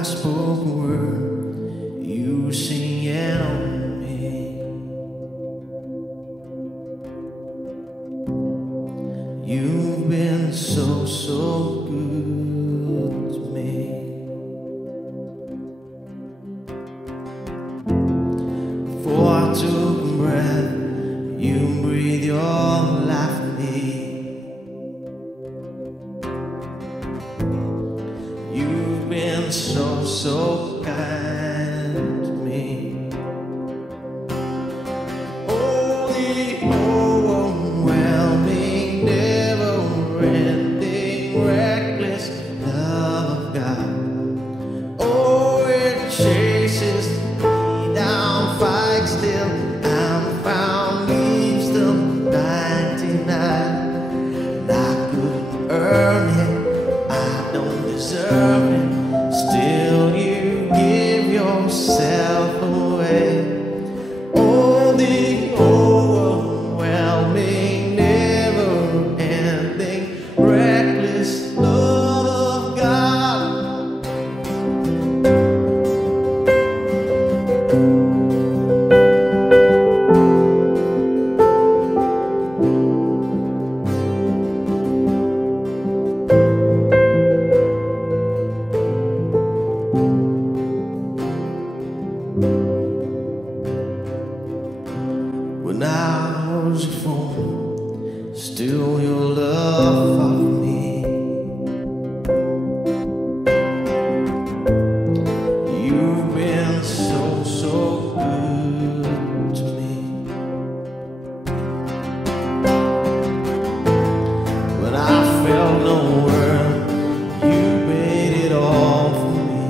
I spoke a word, you sing on me. You've been so, so good to me. Before I took a breath, you breathed your life in me. You've been so, so kind to me. Oh, the overwhelming, never-ending, reckless love of God. Oh, it chases me down, fights till I'm found, leaves the 99. And I couldn't earn it, I don't deserve it. Still you give yourself away. Oh, the overwhelming, never-ending, reckless love of God. When I was a fool, still your love followed me. You've been so, so good to me. When I felt no worth, you paid it all for me.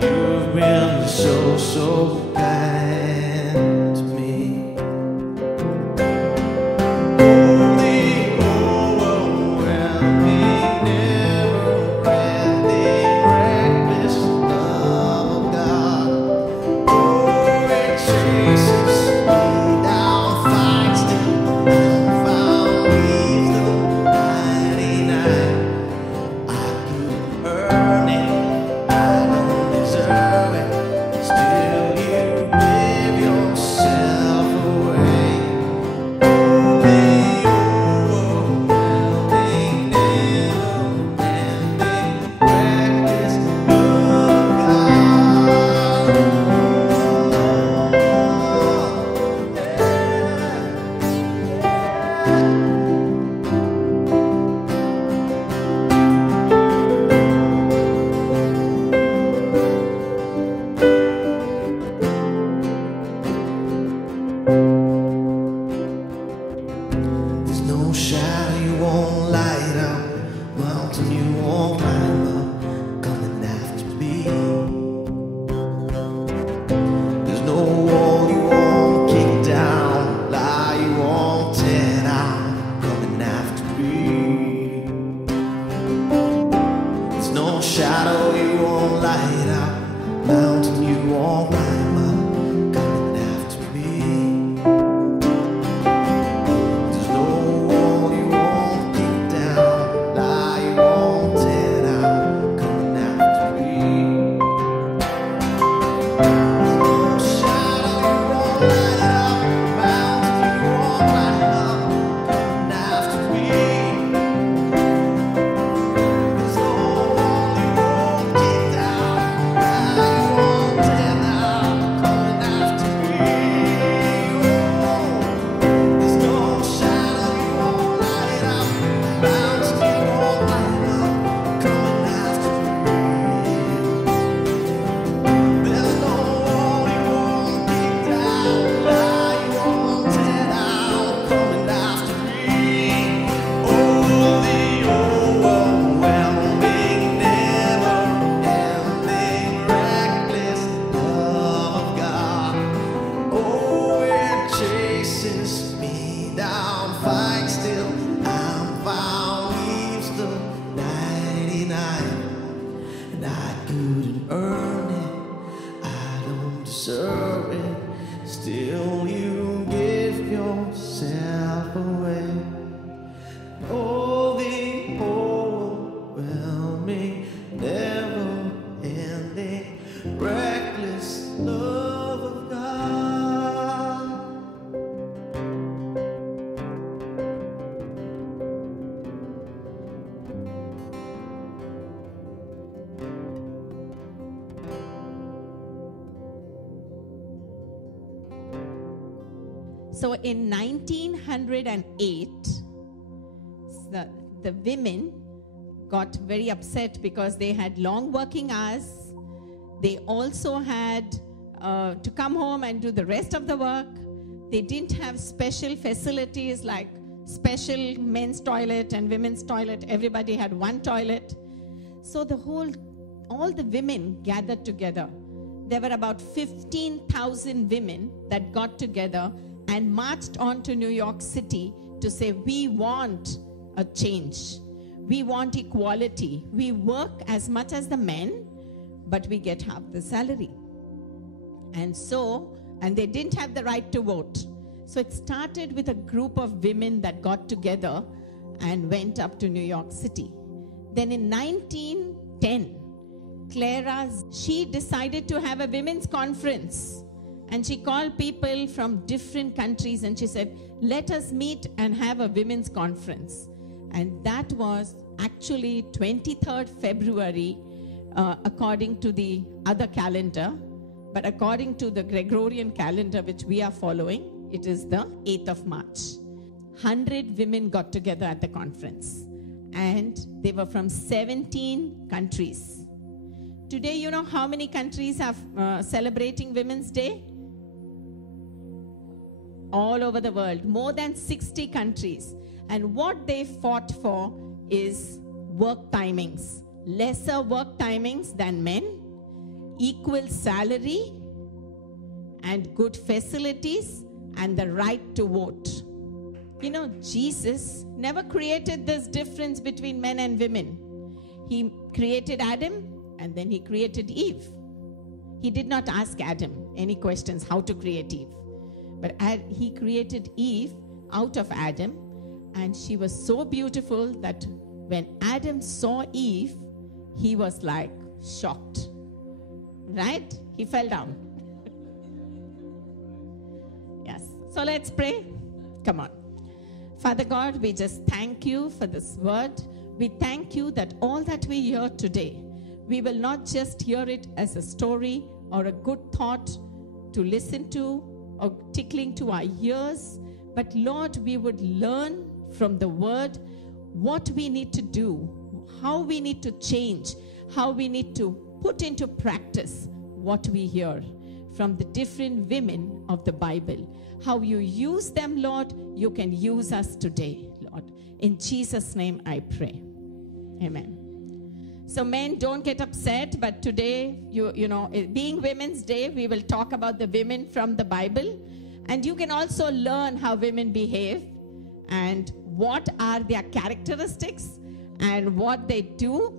You've been so, so kind to me. Oh, the overwhelming, never-ending, reckless love of God. Oh, it chases me down, fights So in 1908, the women got very upset because they had long working hours. They also had to come home and do the rest of the work. They didn't have special facilities like special men's toilet and women's toilet. Everybody had one toilet. So all the women gathered together. There were about 15,000 women that got together and marched on to New York City to say, we want a change. We want equality. We work as much as the men, but we get half the salary. And they didn't have the right to vote. So it started with a group of women that got together and went up to New York City. Then in 1910, she decided to have a women's conference. And she called people from different countries and she said, let us meet and have a women's conference. And that was actually 23rd February, according to the other calendar. But according to the Gregorian calendar, which we are following, it is the 8th of March. 100 women got together at the conference. And they were from 17 countries. Today, you know how many countries are celebrating Women's Day? All over the world, more than 60 countries. And what they fought for is work timings. Lesser work timings than men, equal salary, and good facilities, and the right to vote. You know, Jesus never created this difference between men and women. He created Adam, and then he created Eve. He did not ask Adam any questions how to create Eve. But he created Eve out of Adam, and she was so beautiful that when Adam saw Eve, he was like shocked. Right? He fell down. Yes. So let's pray. Come on. Father God, we just thank you for this word. We thank you that all that we hear today, we will not just hear it as a story or a good thought to listen to or tickling to our ears, but Lord, we would learn from the word what we need to do, how we need to change, how we need to put into practice what we hear from the different women of the Bible. How you use them, Lord, you can use us today, Lord. In Jesus' name I pray. Amen. So men, don't get upset, but today, you know, being Women's Day, we will talk about the women from the Bible. And you can also learn how women behave and what are their characteristics and what they do.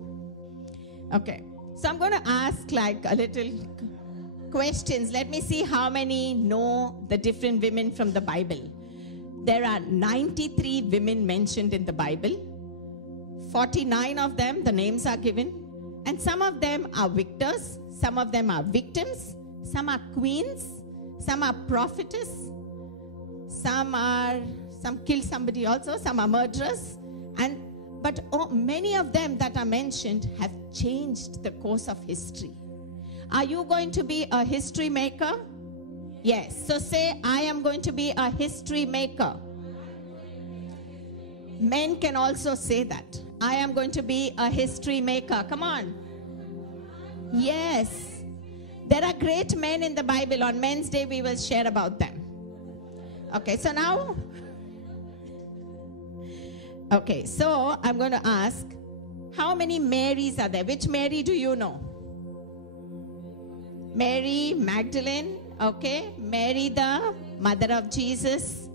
Okay, so I'm going to ask like a little questions. Let me see how many know the different women from the Bible. There are 93 women mentioned in the Bible. 49 of them, the names are given. And some of them are victors. Some of them are victims. Some are queens. Some are prophetess. Some kill somebody also. Some are murderers. But many of them that are mentioned have changed the course of history. Are you going to be a history maker? Yes. So say, I am going to be a history maker. Men can also say that. I am going to be a history maker. Come on. Yes. There are great men in the Bible. On Men's Day, we will share about them. Okay, so now. Okay, so I'm going to ask, how many Marys are there? Which Mary do you know? Mary Magdalene. Okay. Mary, the mother of Jesus.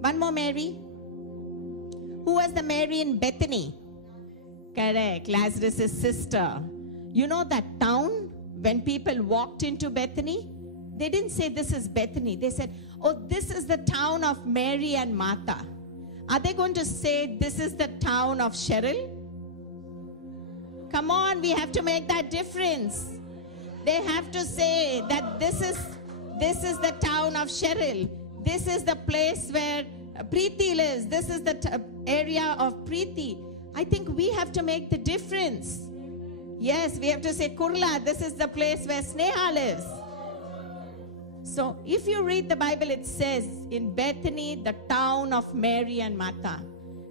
One more Mary. Who was the Mary in Bethany? Correct. Lazarus' sister. You know that town, when people walked into Bethany, they didn't say this is Bethany. They said, oh, this is the town of Mary and Martha. Are they going to say this is the town of Cheryl? Come on, we have to make that difference. They have to say that this is the town of Cheryl. This is the place where Preeti lives. This is the area of Preeti. I think we have to make the difference. Yes, we have to say, Kurla, this is the place where Sneha lives. So if you read the Bible, it says in Bethany, the town of Mary and Martha,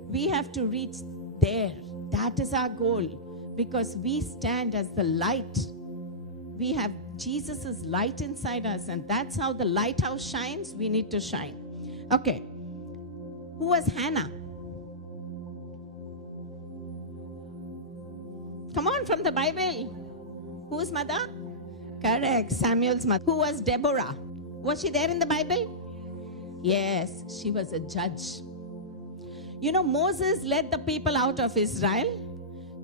we have to reach there. That is our goal, because we stand as the light. We have Jesus' light inside us, and that's how the lighthouse shines. We need to shine. Okay. Who was Hannah? Come on, from the Bible. Whose mother? Correct, Samuel's mother. Who was Deborah? Was she there in the Bible? Yes, she was a judge. You know, Moses led the people out of Israel.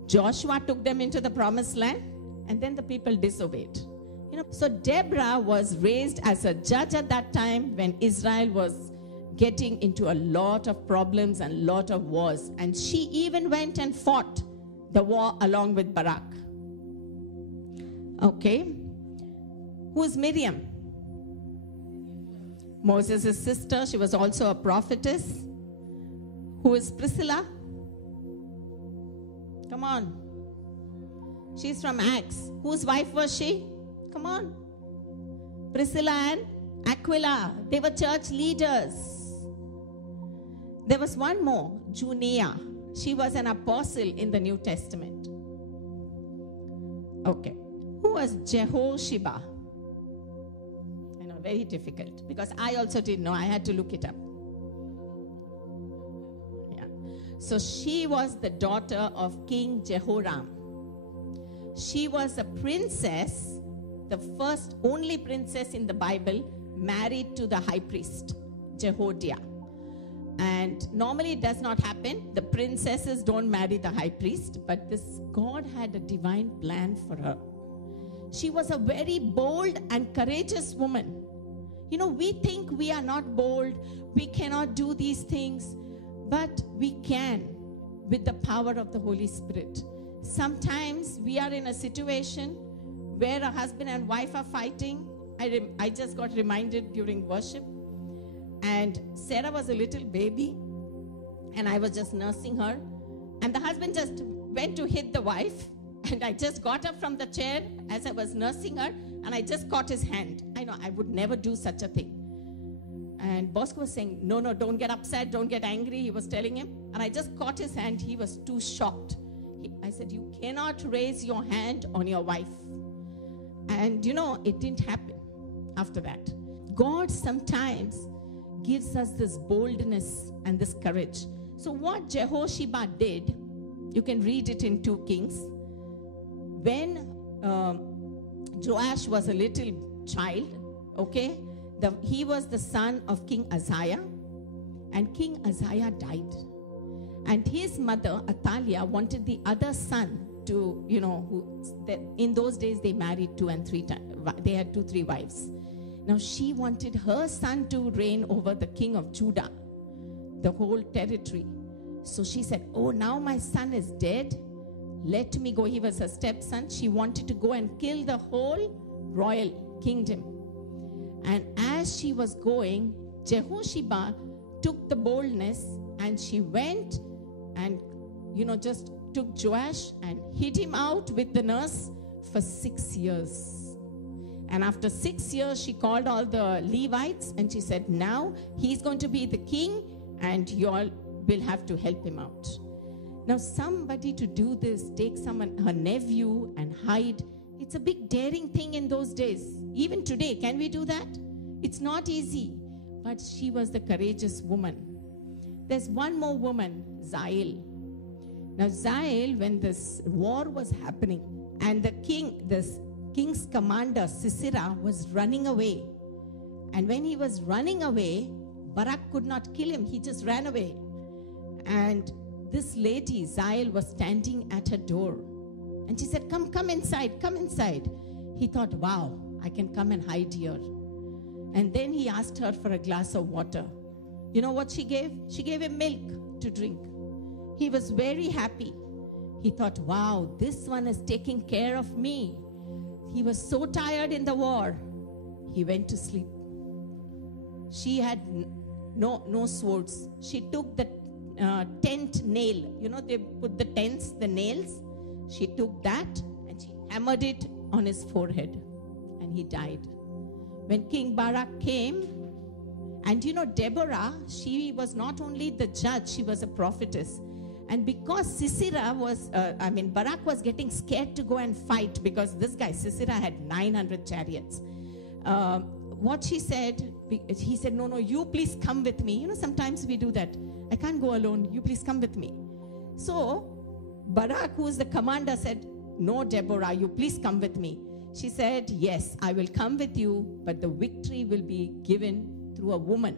Joshua took them into the promised land, and then the people disobeyed. You know, so Deborah was raised as a judge at that time when Israel was getting into a lot of problems and lot of wars. And she even went and fought the war along with Barak. Okay. Who's Miriam? Moses' sister. She was also a prophetess. Who is Priscilla? Come on. She's from Acts. Whose wife was she? Come on. Priscilla and Aquila. They were church leaders. There was one more, Junia. She was an apostle in the New Testament. Okay. Who was Jehosheba? I know, very difficult, because I also didn't know. I had to look it up. Yeah. So she was the daughter of King Jehoram. She was a princess, the first, only princess in the Bible, married to the high priest, Jehoiada. And normally it does not happen. The princesses don't marry the high priest, but this God had a divine plan for her. She was a very bold and courageous woman. You know, we think we are not bold, we cannot do these things, but we can with the power of the Holy Spirit. Sometimes we are in a situation where a husband and wife are fighting. I just got reminded during worship. And Sarah was a little baby, and I was just nursing her. And the husband just went to hit the wife, and I just got up from the chair as I was nursing her, and I just caught his hand. I know, I would never do such a thing. And Bosco was saying, no, don't get upset, don't get angry, he was telling him. And I just caught his hand. He was too shocked. I said, you cannot raise your hand on your wife. And you know, it didn't happen after that. God sometimes gives us this boldness and this courage. So what Jehosheba did, you can read it in 2 Kings. When Joash was a little child, okay, he was the son of King Uzziah, and King Uzziah died. And his mother, Athaliah, wanted the other son to, you know, in those days they married 2 and 3 times. They had 2-3 wives. Now she wanted her son to reign over the king of Judah, the whole territory. So she said, oh, now my son is dead. Let me go. He was her stepson. She wanted to go and kill the whole royal kingdom. And as she was going, Jehosheba took the boldness, and she went and, you know, just took Joash and hid him out with the nurse for 6 years. And after 6 years, she called all the Levites, and she said, now he's going to be the king, and you all will have to help him out. Now, somebody to do this, take someone, her nephew, and hide, it's a big daring thing in those days. Even today, can we do that? It's not easy. But she was the courageous woman. There's one more woman, Zael. Now, Zael, when this war was happening, and the king's commander, Sisera, was running away. And when he was running away, Barak could not kill him. He just ran away. And this lady, Zael, was standing at her door. And she said, come inside, come inside. He thought, wow, I can come and hide here. And then he asked her for a glass of water. You know what she gave? She gave him milk to drink. He was very happy. He thought, wow, this one is taking care of me. He was so tired in the war, he went to sleep. She had no swords. She took the tent nail. You know, they put the tents, the nails. She took that and she hammered it on his forehead, and he died. when King Barak came, and you know, Deborah, she was not only the judge, she was a prophetess. And because Sisera was, Barak was getting scared to go and fight because this guy, Sisera, had 900 chariots. What she said, he said, no, you please come with me. You know, sometimes we do that. I can't go alone. You please come with me. So Barak, who is the commander, said, no, Deborah, you please come with me. She said, yes, I will come with you, but the victory will be given through a woman.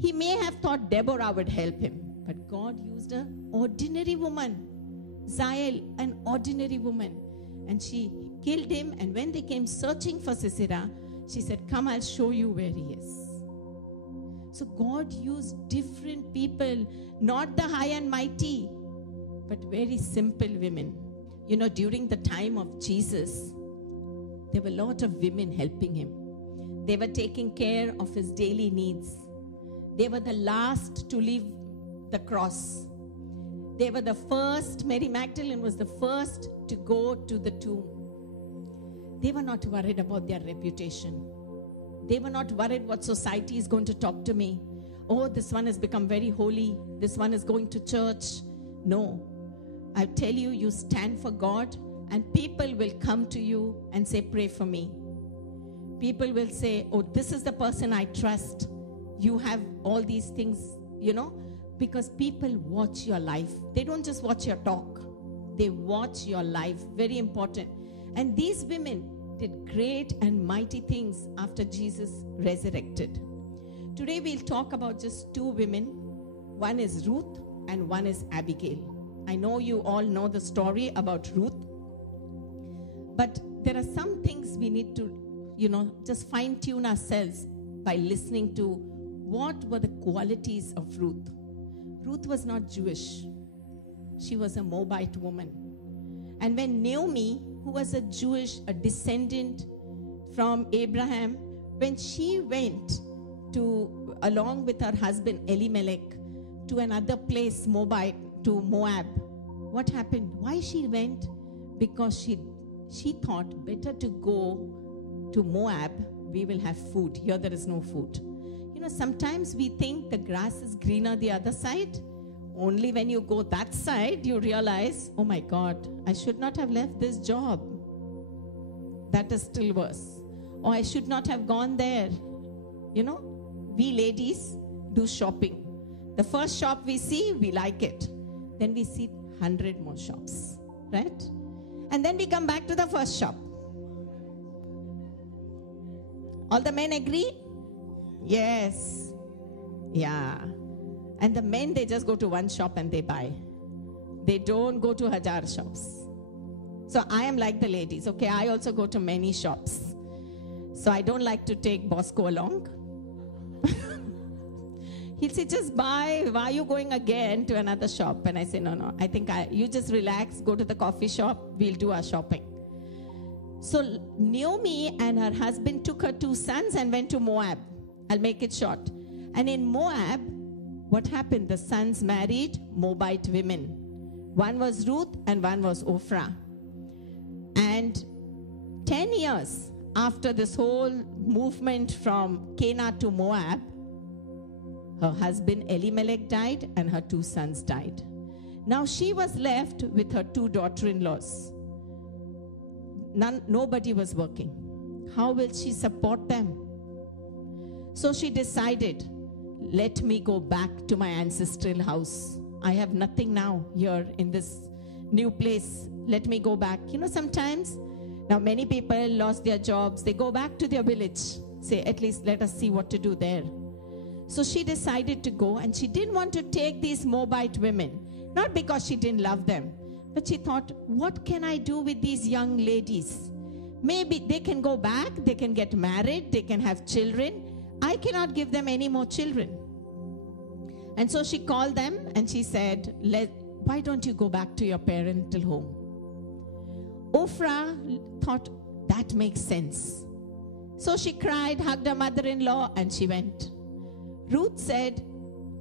He may have thought Deborah would help him, but God used an ordinary woman, Jael, an ordinary woman. And she killed him, and when they came searching for Sisera, she said, come, I'll show you where he is. So God used different people, not the high and mighty, but very simple women. You know, during the time of Jesus, there were a lot of women helping him. They were taking care of his daily needs. They were the last to leave the cross. They were the first. Mary Magdalene was the first to go to the tomb. They were not worried about their reputation. They were not worried what society is going to talk to me. Oh, this one has become very holy. This one is going to church. No. I tell you, you stand for God, and people will come to you and say, pray for me. People will say, oh, this is the person I trust. You have all these things, you know, because people watch your life. They don't just watch your talk. They watch your life. Very important. And these women did great and mighty things after Jesus resurrected. Today we'll talk about just two women. One is Ruth and one is Abigail. I know you all know the story about Ruth. But there are some things we need to, you know, just fine-tune ourselves by listening to what were the qualities of Ruth. Ruth was not Jewish. She was a Moabite woman. And when Naomi, who was a descendant from Abraham, when she went to, along with her husband Elimelech, to another place, to Moab, what happened? Why she went? Because she thought, better to go to Moab, we will have food. Here there is no food. You know, sometimes we think the grass is greener the other side. Only when you go that side, you realize, oh my God, I should not have left this job. That is still worse. Or I should not have gone there. You know, we ladies do shopping. The first shop we see, we like it. Then we see 100 more shops, right? And then we come back to the first shop. All the men agree? Yes. Yeah. And the men, they just go to one shop and they buy. They don't go to 1,000 shops. So I am like the ladies, okay? I also go to many shops. So I don't like to take Bosco along. He'll say, just buy. Why are you going again to another shop? And I say, no. I think you just relax, go to the coffee shop. We'll do our shopping. So Naomi and her husband took her 2 sons and went to Moab. I'll make it short. And in Moab, what happened? The sons married Moabite women. One was Ruth and one was Ophrah. And 10 years after this whole movement from Canaan to Moab, her husband Elimelech died and her 2 sons died. Now she was left with her 2 daughter-in-laws. Nobody was working. How will she support them? So she decided, let me go back to my ancestral house. I have nothing now here in this new place. Let me go back. You know, sometimes, now many people lost their jobs. They go back to their village. Say, at least let us see what to do there. So she decided to go, and she didn't want to take these Moabite women. Not because she didn't love them, but she thought, what can I do with these young ladies? Maybe they can go back, they can get married, they can have children. I cannot give them any more children. And so she called them and she said, why don't you go back to your parental home? Ophrah thought, that makes sense. So she cried, hugged her mother-in-law, and she went. Ruth said,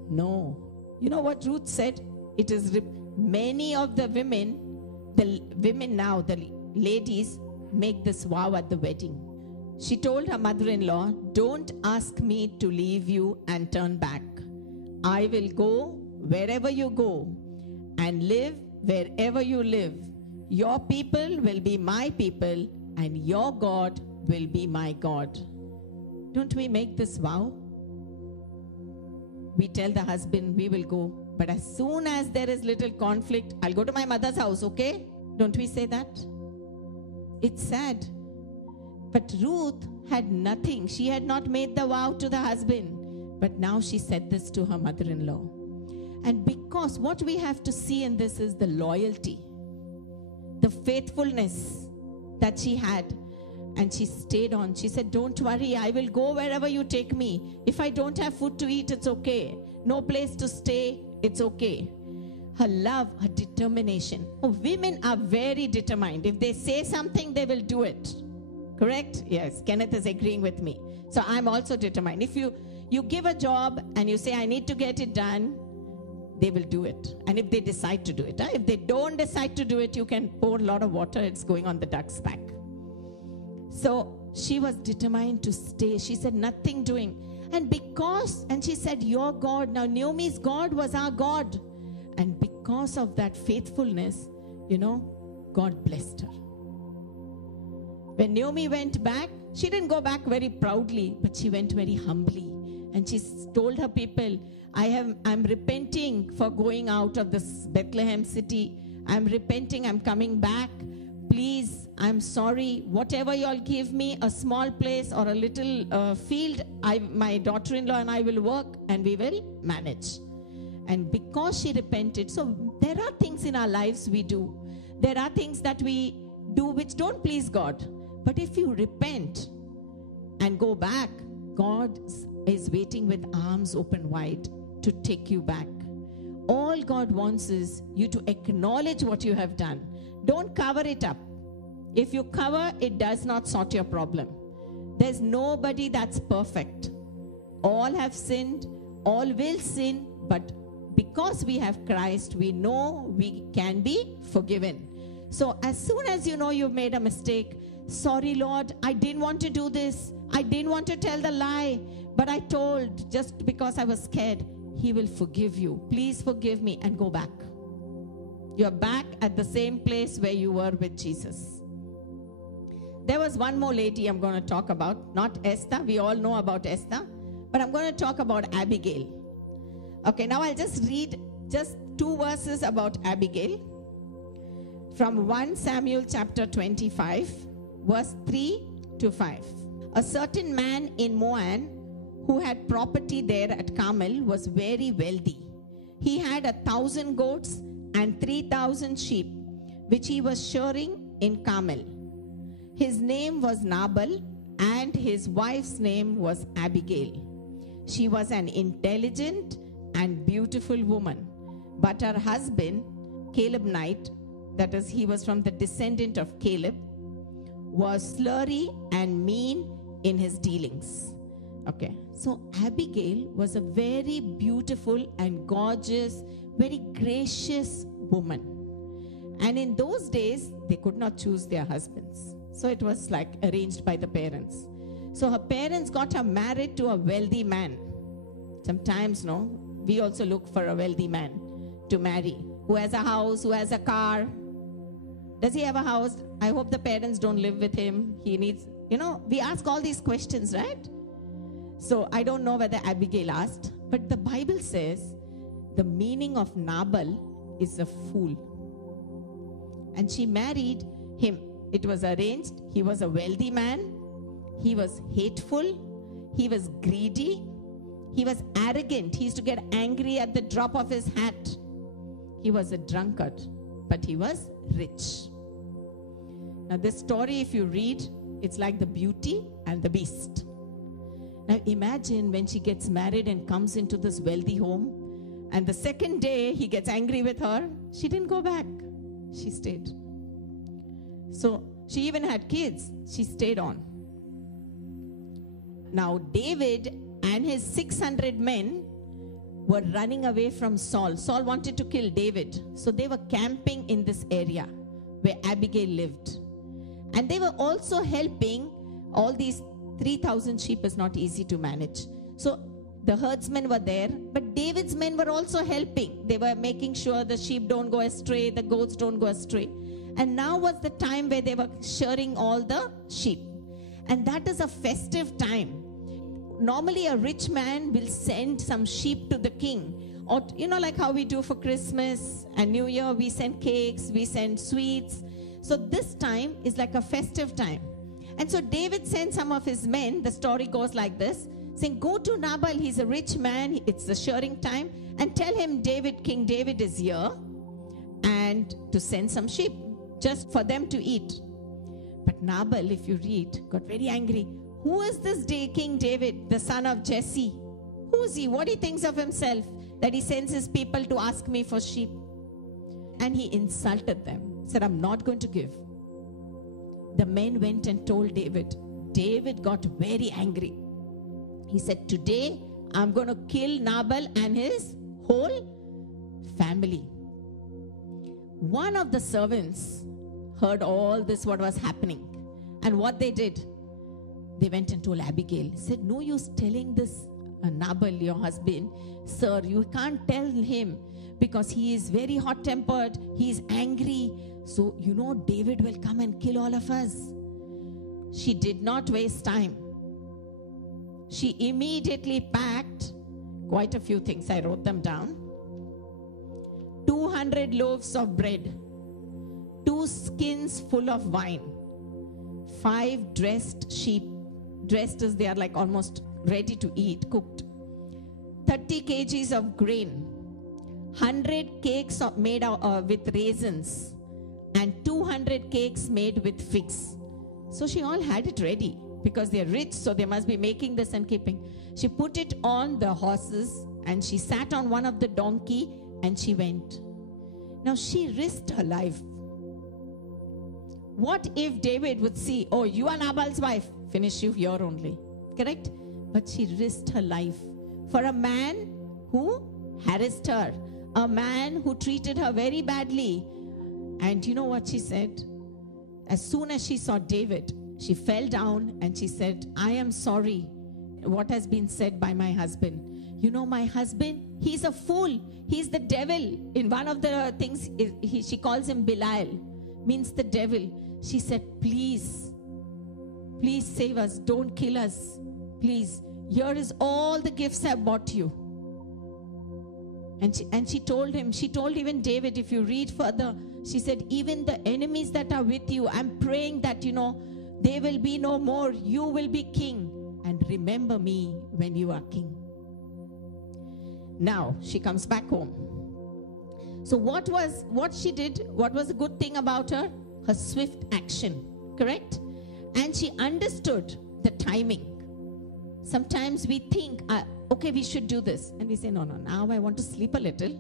no. You know what Ruth said? It is many of the women now, the ladies, make this vow at the wedding. she told her mother-in-law, "Don't ask me to leave you and turn back. I will go wherever you go and live wherever you live. Your people will be my people and your God will be my God." Don't we make this vow? We tell the husband we will go, but as soon as there is little conflict, I'll go to my mother's house, okay? Don't we say that? It's sad. But Ruth had nothing. She had not made the vow to the husband. But now she said this to her mother-in-law. And because what we have to see in this is the loyalty, the faithfulness that she had. And she stayed on. She said, "Don't worry, I will go wherever you take me. If I don't have food to eat, it's okay. No place to stay, it's okay." Her love, her determination. Oh, women are very determined. If they say something, they will do it. Correct? Yes, Kenneth is agreeing with me. So I'm also determined. If you give a job and you say, "I need to get it done," they will do it. And if they decide to do it. If they don't decide to do it, you can pour a lot of water. It's going on the duck's back. So she was determined to stay. She said, "Nothing doing." And she said, "Your God." Now Naomi's God was our God. And because of that faithfulness, God blessed her. When Naomi went back, she didn't go back very proudly, but she went very humbly. And she told her people, I'm repenting for going out of this Bethlehem city. I'm repenting, I'm coming back. Please, I'm sorry. Whatever you all give me, a small place or a little field, my daughter-in-law and I will work and we will manage. And because she repented, so there are things in our lives we do. There are things that we do which don't please God. But if you repent and go back, God is waiting with arms open wide to take you back. All God wants is you to acknowledge what you have done. Don't cover it up. If you cover, it does not sort your problem. There's nobody that's perfect. All have sinned, all will sin, but because we have Christ, we know we can be forgiven. So as soon as you know you've made a mistake, "Sorry, Lord, I didn't want to do this. I didn't want to tell the lie, but I told just because I was scared." He will forgive you. Please forgive me and go back. You're back at the same place where you were with Jesus. There was one more lady I'm going to talk about, not Esther. We all know about Esther, but I'm going to talk about Abigail. Okay, now I'll just read just 2 verses about Abigail from 1 Samuel chapter 25, verse 3 to 5. A certain man in Moab who had property there at Carmel was very wealthy. He had 1,000 goats and 3,000 sheep, which he was shearing in Carmel. His name was Nabal, and his wife's name was Abigail. She was an intelligent and beautiful woman, but her husband, Calebnite, that is, he was from the descendant of Caleb, was slurry and mean in his dealings. Okay, so Abigail was a very beautiful and gorgeous, very gracious woman. And in those days, they could not choose their husbands. So it was like arranged by the parents. So her parents got her married to a wealthy man. Sometimes, we also look for a wealthy man to marry, who has a house, who has a car. Does he have a house? I hope the parents don't live with him. He needs, we ask all these questions, right? So I don't know whether Abigail asked, but the Bible says the meaning of Nabal is a fool. And she married him. It was arranged. He was a wealthy man. He was hateful. He was greedy. He was arrogant. He used to get angry at the drop of his hat. He was a drunkard, but he was rich. Now this story, if you read, it's like the Beauty and the Beast. Now imagine when she gets married and comes into this wealthy home, and the second day he gets angry with her. She didn't go back. She stayed. So she even had kids. She stayed on. Now David and his 600 men were running away from Saul. Saul wanted to kill David. So they were camping in this area where Abigail lived. And they were also helping all these 3,000 sheep is not easy to manage. So the herdsmen were there, but David's men were also helping. They were making sure the sheep don't go astray, the goats don't go astray. And now was the time where they were shearing all the sheep. And that is a festive time. Normally a rich man will send some sheep to the king. Or, like how we do for Christmas and New Year, we send cakes, we send sweets. So this time is like a festive time. And so David sent some of his men, the story goes like this, saying, go to Nabal, he's a rich man, it's the shearing time, and tell him King David is here, and to send some sheep, just for them to eat. But Nabal, if you read, got very angry. Who is this King David, the son of Jesse? Who is he? What he thinks of himself, that he sends his people to ask me for sheep? And he insulted them, said, I'm not going to give. The men went and told David. David got very angry. He said, today I'm going to kill Nabal and his whole family. One of the servants heard all this, what was happening. And what they did, they went and told Abigail. Said, no use telling this Nabal, your husband, sir, you can't tell him because he is very hot-tempered, he is angry. So, David will come and kill all of us. She did not waste time. She immediately packed quite a few things. I wrote them down. 200 loaves of bread, 2 skins full of wine, 5 dressed sheep. Dressed as they are like almost ready to eat, cooked. 30 kgs of grain, 100 cakes made with raisins, and 200 cakes made with figs. So she all had it ready because they're rich, so they must be making this and keeping. She put it on the horses and she sat on one of the donkey and she went. Now she risked her life. What if David would see, oh, you are Nabal's wife, finish you here only, correct? But she risked her life for a man who harassed her, a man who treated her very badly. And you know what she said? As soon as she saw David, she fell down and she said, I am sorry what has been said by my husband. My husband, he's a fool. He's the devil. In one of the things, she calls him Belial, means the devil. She said, please save us. Don't kill us. Please. Here is all the gifts I bought you. And she told him, she told even David, if you read further, she said, even the enemies that are with you, I'm praying that, they will be no more. You will be king. And remember me when you are king. Now she comes back home. So what she did, what was the good thing about her? Her swift action, correct? And she understood the timing. Sometimes we think, okay, we should do this. And we say, no, now I want to sleep a little.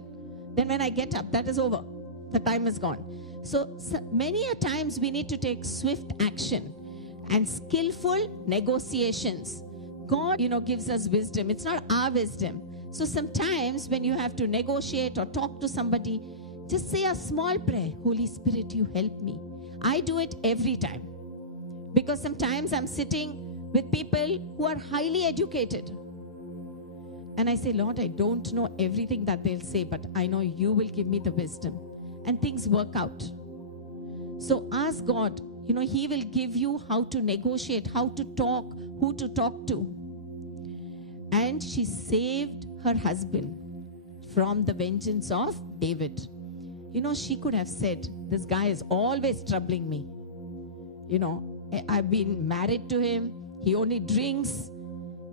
Then when I get up, that is over. The time is gone. So many a times we need to take swift action and skillful negotiations. God, gives us wisdom. It's not our wisdom. So sometimes when you have to negotiate or talk to somebody, just say a small prayer. Holy Spirit, you help me. I do it every time. Because sometimes I'm sitting with people who are highly educated. And I say, Lord, I don't know everything that they'll say, but I know you will give me the wisdom. And things work out. So ask God, He will give you how to negotiate, how to talk, who to talk to. And she saved her husband from the vengeance of David. She could have said, this guy is always troubling me. I've been married to him. He only drinks.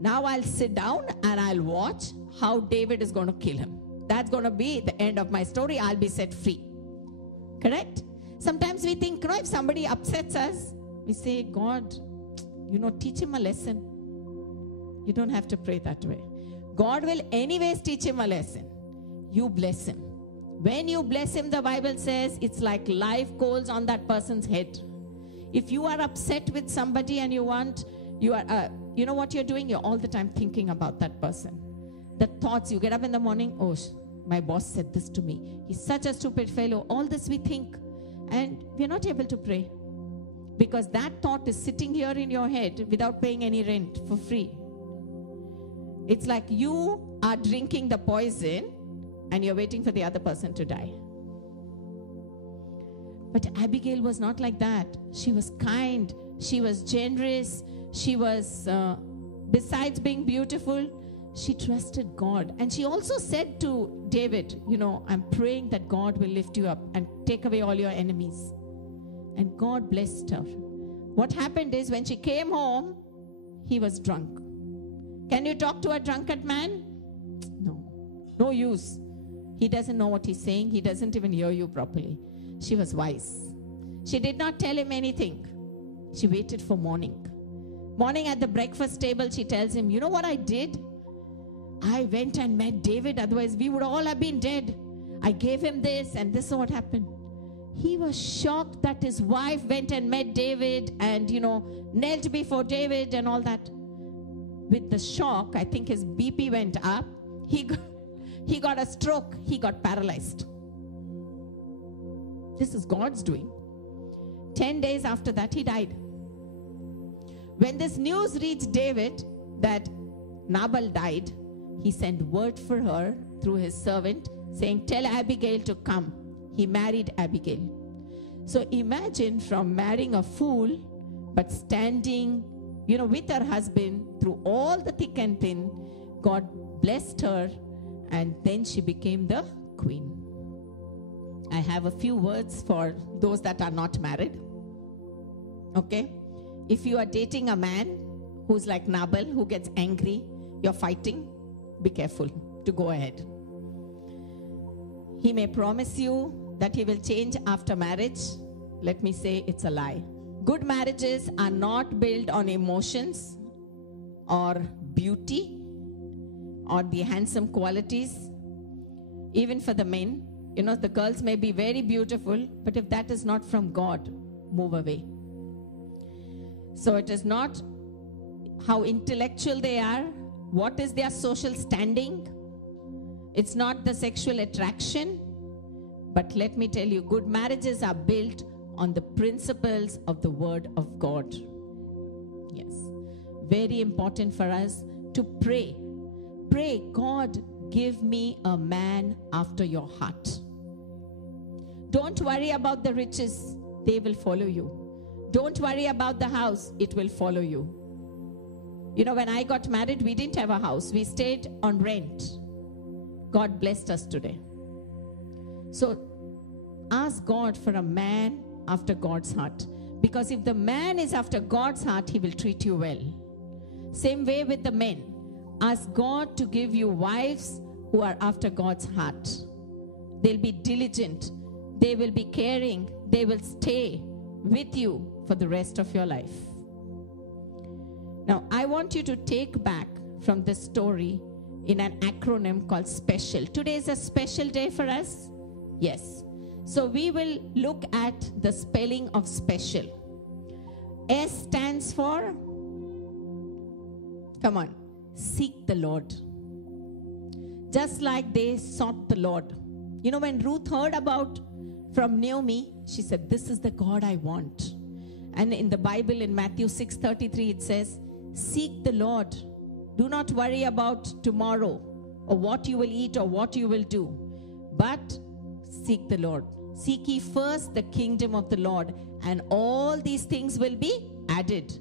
Now I'll sit down and I'll watch how David is going to kill him. That's going to be the end of my story. I'll be set free. Correct? Sometimes we think, if somebody upsets us, we say, God, teach him a lesson. You don't have to pray that way. God will anyways teach him a lesson. You bless him. When you bless him, the Bible says, it's like live coals on that person's head. If you are upset with somebody and you know what you're doing? You're all the time thinking about that person. The thoughts, you get up in the morning, oh, my boss said this to me. He's such a stupid fellow. All this we think. And we're not able to pray. Because that thought is sitting here in your head without paying any rent for free. It's like you are drinking the poison and you're waiting for the other person to die. But Abigail was not like that. She was kind. She was generous. She was, besides being beautiful, she trusted God. And she also said to David, I'm praying that God will lift you up and take away all your enemies. And God blessed her. What happened is when she came home, he was drunk. Can you talk to a drunkard man? No use. He doesn't know what he's saying. He doesn't even hear you properly. She was wise. She did not tell him anything. She waited for morning. Morning at the breakfast table, she tells him, you know what I did? I went and met David. Otherwise, we would all have been dead. I gave him this and this is what happened. He was shocked that his wife went and met David and, knelt before David and all that. With the shock, I think his BP went up. He got a stroke. He got paralyzed. This is God's doing. 10 days after that, he died. When this news reached David that Nabal died, he sent word for her through his servant saying, tell Abigail to come. He married Abigail. So imagine from marrying a fool, but standing, with her husband through all the thick and thin. God blessed her, and then she became the queen. I have a few words for those that are not married. Okay? If you are dating a man who's like Nabal, who gets angry, you're fighting, be careful to go ahead. He may promise you that he will change after marriage. Let me say it's a lie. Good marriages are not built on emotions or beauty or the handsome qualities. Even for the men, the girls may be very beautiful, but if that is not from God, move away. So it is not how intellectual they are, what is their social standing. It's not the sexual attraction. But let me tell you, good marriages are built on the principles of the Word of God. Yes. Very important for us to pray. Pray, God, give me a man after your heart. Don't worry about the riches. They will follow you. Don't worry about the house. It will follow you. When I got married, we didn't have a house. We stayed on rent. God blessed us today. So ask God for a man after God's heart. Because if the man is after God's heart, he will treat you well. Same way with the men. Ask God to give you wives who are after God's heart. They'll be diligent. They will be caring. They will stay with you for the rest of your life. Now, I want you to take back from this story in an acronym called SPECIAL. Today is a special day for us. Yes. So we will look at the spelling of special. S stands for, come on, seek the Lord. Just like they sought the Lord. When Ruth heard about from Naomi, she said, this is the God I want. And in the Bible, in Matthew 6:33, it says, seek the Lord. Do not worry about tomorrow or what you will eat or what you will do, but seek the Lord. Seek ye first the kingdom of the Lord, and all these things will be added.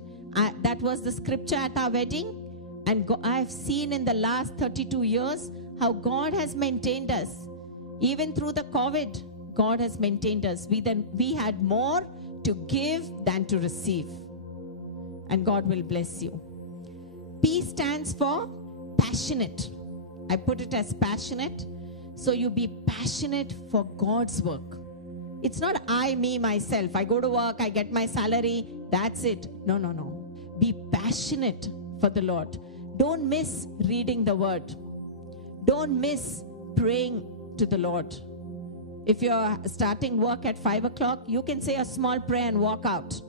That was the scripture at our wedding, and I've seen in the last 32 years how God has maintained us. Even through the COVID, God has maintained us. We had more to give than to receive, and God will bless you. P stands for passionate. I put it as passionate. So you be passionate for God's work. It's not I, me, myself. I go to work, I get my salary, that's it. No. Be passionate for the Lord. Don't miss reading the word. Don't miss praying to the Lord. If you're starting work at 5 o'clock, you can say a small prayer and walk out.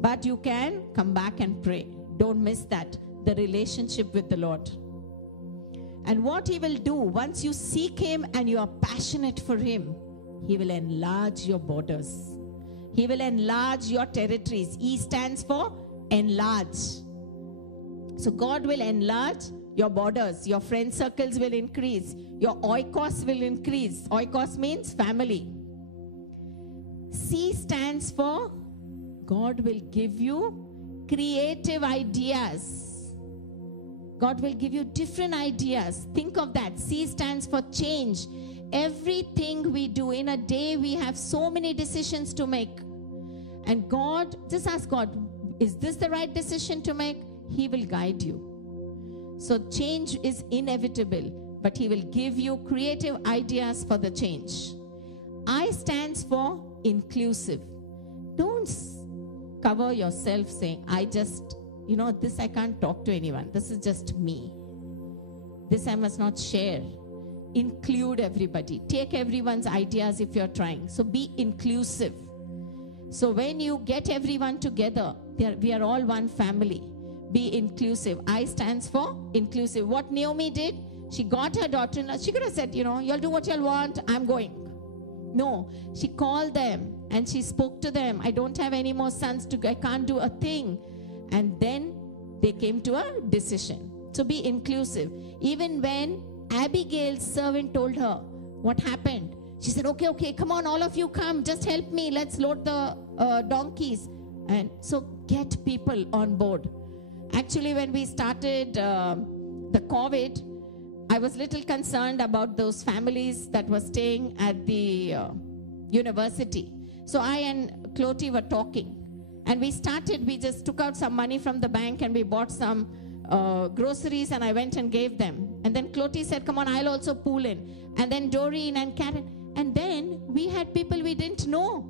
But you can come back and pray. Don't miss that. The relationship with the Lord. And what he will do, once you seek him and you are passionate for him, he will enlarge your borders. He will enlarge your territories. E stands for enlarge. So God will enlarge your borders. Your friend circles will increase. Your oikos will increase. Oikos means family. C stands for God will give you creative ideas. God will give you different ideas. Think of that. C stands for change. Everything we do in a day, we have so many decisions to make. And God, just ask God, is this the right decision to make? He will guide you. So change is inevitable, but He will give you creative ideas for the change. I stands for inclusive. Don't cover yourself saying, I just, this I can't talk to anyone. This is just me. This I must not share. Include everybody. Take everyone's ideas if you're trying. So be inclusive. So when you get everyone together, we are all one family. Be inclusive. I stands for inclusive. What Naomi did, she got her daughter-in-law. She could have said, you'll do what you'll want. I'm going. No, she called them and she spoke to them. I don't have any more sons. I can't do a thing. And then they came to a decision. So be inclusive. Even when Abigail's servant told her what happened, she said, okay, come on, all of you come. Just help me. Let's load the donkeys. And so get people on board. Actually, when we started the COVID, I was little concerned about those families that were staying at the university. So I and Cloti were talking. And we just took out some money from the bank and we bought some groceries and I went and gave them. And then Cloti said, come on, I'll also pool in. And then Doreen and Karen. And then we had people we didn't know.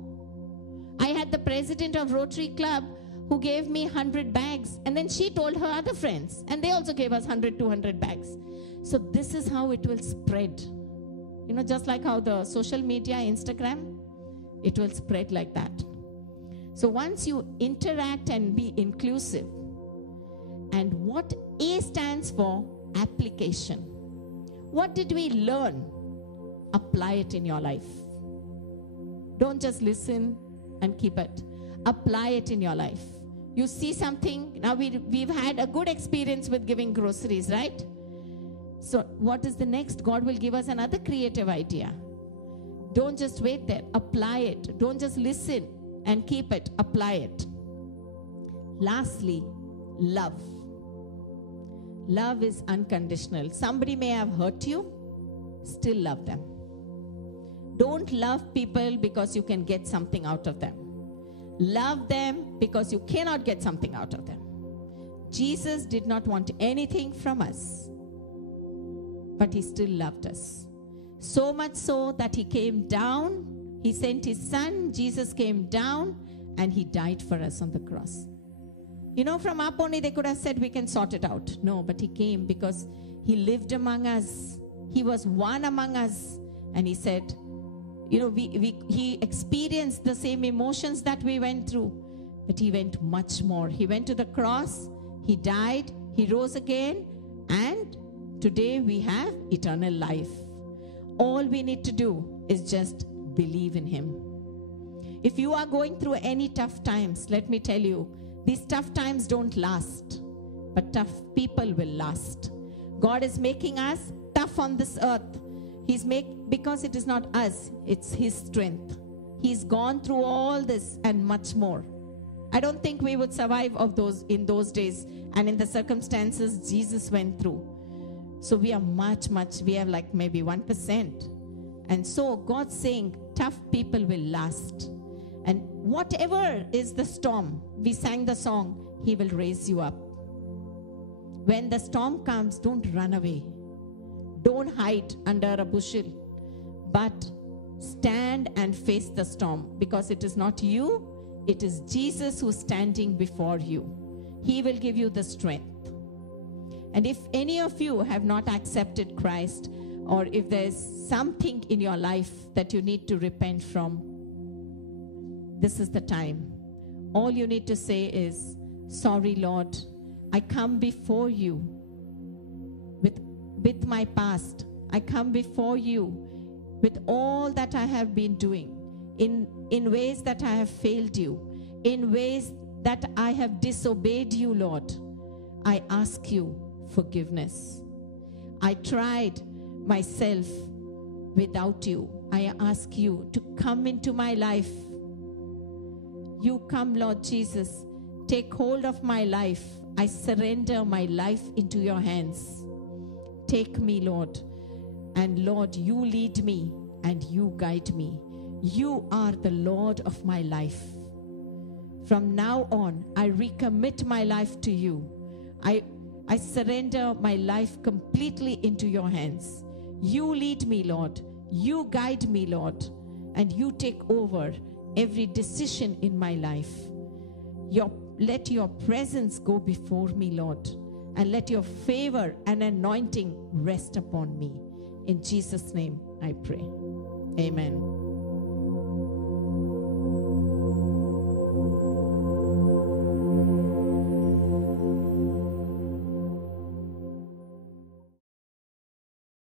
I had the president of Rotary Club who gave me 100 bags. And then she told her other friends. And they also gave us 100, 200 bags. So this is how it will spread. Just like how the social media, Instagram, it will spread like that. So once you interact and be inclusive, and what A stands for, application. What did we learn? Apply it in your life. Don't just listen and keep it. Apply it in your life. You see something, now we've had a good experience with giving groceries, right? So what is the next? God will give us another creative idea. Don't just wait there. Apply it. Don't just listen and keep it. Apply it. Lastly, love. Love is unconditional. Somebody may have hurt you, still love them. Don't love people because you can get something out of them. Love them because you cannot get something out of them. Jesus did not want anything from us, but He still loved us. So much so that He came down, He sent His Son, Jesus came down, and He died for us on the cross. From up only they could have said we can sort it out. No, but He came because He lived among us. He was one among us. And He said, He experienced the same emotions that we went through, but He went much more. He went to the cross, He died, He rose again, and today we have eternal life. All we need to do is just believe in Him. If you are going through any tough times, let me tell you, these tough times don't last, but tough people will last. God is making us tough on this earth. Because it is not us, it's His strength. He's gone through all this and much more. I don't think we would survive in those days and in the circumstances Jesus went through. So we are much, we have like maybe 1%. And so God's saying tough people will last. And whatever is the storm, we sang the song, He will raise you up. When the storm comes, don't run away. Don't hide under a bushel, but stand and face the storm, because it is not you, it is Jesus who's standing before you. He will give you the strength. And if any of you have not accepted Christ, or if there's something in your life that you need to repent from, this is the time. All you need to say is, sorry, Lord, I come before you with my past. I come before you with all that I have been doing. in ways that I have failed you, in ways that I have disobeyed you, Lord, I ask you forgiveness. I tried myself without you. I ask you to come into my life. You come, Lord Jesus. Take hold of my life. I surrender my life into your hands. Take me, Lord. And Lord, you lead me and you guide me. You are the Lord of my life. From now on, I recommit my life to you. I surrender my life completely into your hands. You lead me, Lord. You guide me, Lord. And you take over every decision in my life. Let your presence go before me, Lord. And let your favor and anointing rest upon me. In Jesus' name I pray. Amen.